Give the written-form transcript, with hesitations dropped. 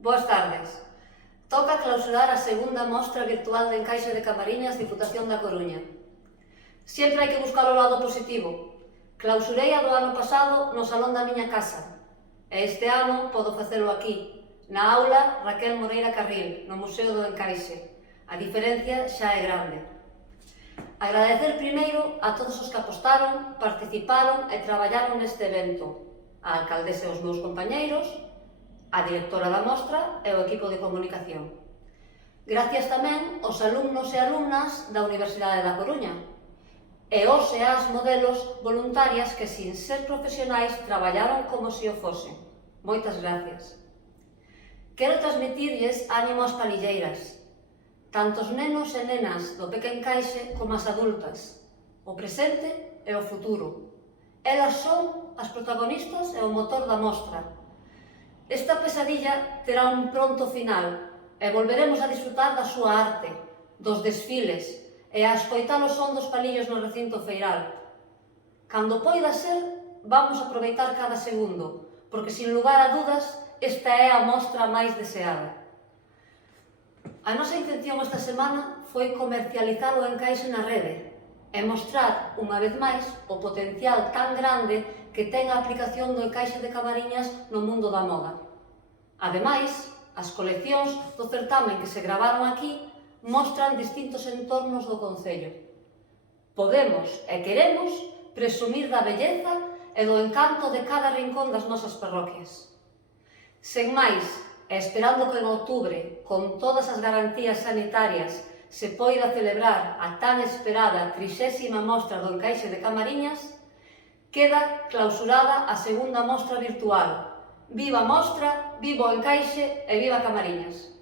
Boas tardes. Toca clausurar a segunda mostra virtual de encaixe de Camariñas, Diputación da Coruña. Sempre hai que buscar o lado positivo. Clausurei a do ano pasado no salón da miña casa. E este ano podo facelo aquí, na aula Raquel Moreira Carril, no Museo do Encaixe. A diferencia xa é grande. Agradecer primeiro a todos os que apostaron, participaron e traballaron neste evento, a alcaldesa e os meus compañeiros, a directora da mostra e o equipo de comunicación. Gracias tamén aos alumnos e alumnas da Universidade da Coruña e os e as modelos voluntarias que, sin ser profesionais, traballaron como se o fosen. Moitas gracias. Quero transmitirlles ánimo ás palilleiras, tanto os nenos e nenas do Peque Encaixe como as adultas, o presente e o futuro. Elas son as protagonistas e o motor da mostra. Esta pesadilla terá un pronto final e volveremos a disfrutar da súa arte, dos desfiles e a escoitar o son dos palillos no recinto feiral. Cando poida ser, vamos aproveitar cada segundo, porque, sin lugar a dudas, esta é a mostra máis deseada. A nosa intención esta semana foi comercializar o encaixe na rede e mostrar, unha vez máis, o potencial tan grande que ten a aplicación do encaixe de Camariñas no mundo da moda. Ademais, as coleccións do certamen que se gravaron aquí mostran distintos entornos do concello. Podemos e queremos presumir da belleza e do encanto de cada rincón das nosas parroquias. Sen máis, e esperando que en outubro, con todas as garantías sanitarias, se poida celebrar a tan esperada 30ª mostra do encaixe de Camariñas, queda clausurada a segunda mostra virtual. Viva a mostra, viva o encaixe e viva Camariñas!